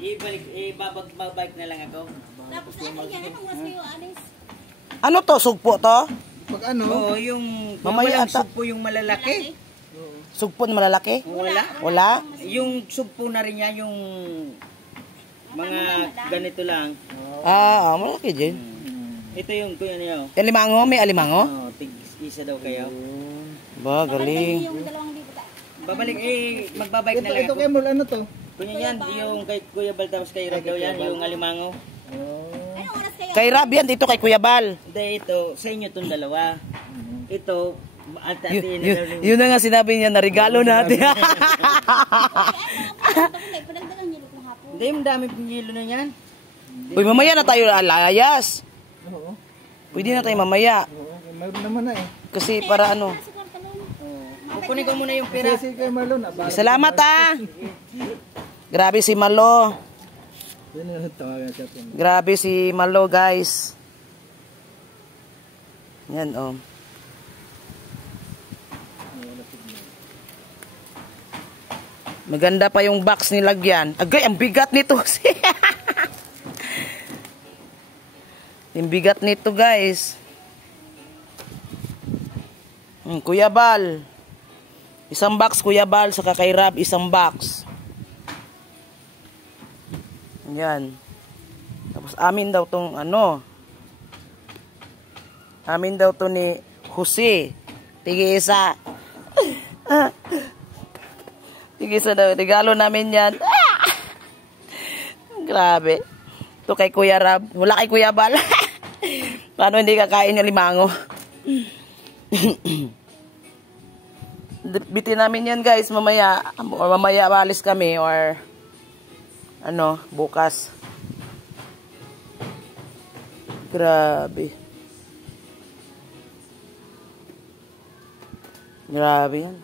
Ibabalik na lang ako. Tapos yan, anong oras kayo alis? Ano to? Sugpo to? Pag ano? Oo, yung mamaya ata. sugpo yung malalaki. Sugpo na malalaki? Wala. Wala? Yung sugpo na rin yan, yung mga ganito lang. Malaki din. Ito yung kuya niyo. Alimango? May alimango? Oo, tig-isa daw kayo. Ba, galing. Babalik magbabike na lang Ito ako. kay Mul, ano to? Kuya yan, yung kay Kuya Bal tapos kay Rab daw yan, yung alimango. Anong oras kayo? Kay Rab yan, dito kay Kuya Bal. Hindi, ito, sa inyo itong dalawa. Ito, Yun na nga sinabi niya na regalo natin. Hindi, yung dami pinilo na yan. Uy, mamaya na tayo alayas. Oo. Pwede na tayo mamaya. Oo, mayroon naman na eh. Kasi para ano. Kukunin ko muna yung pera. Kasi kay Marlon, Salamat ah. Grabe si Malo. Yun yung tawagan siya. Grabe si Malo, guys. Yan oh. Maganda pa yung box nilagyan. Agay, ang bigat nito. Yung bigat nito, guys. Kuya Bal. Isang box, Kuya Bal. Saka kay Rab, isang box. Yan. Tapos amin daw tong ano. Amin daw to ni Jose. Tig-isa. Tig-isa daw. Regalo namin yan. Grabe. Ito kay Kuya Rab. Wala kay Kuya Bal. Paano hindi kakain yung limango? Bitin namin yan, guys, mamaya. Or mamaya alis kami or ano, bukas. Grabe. Grabe yan.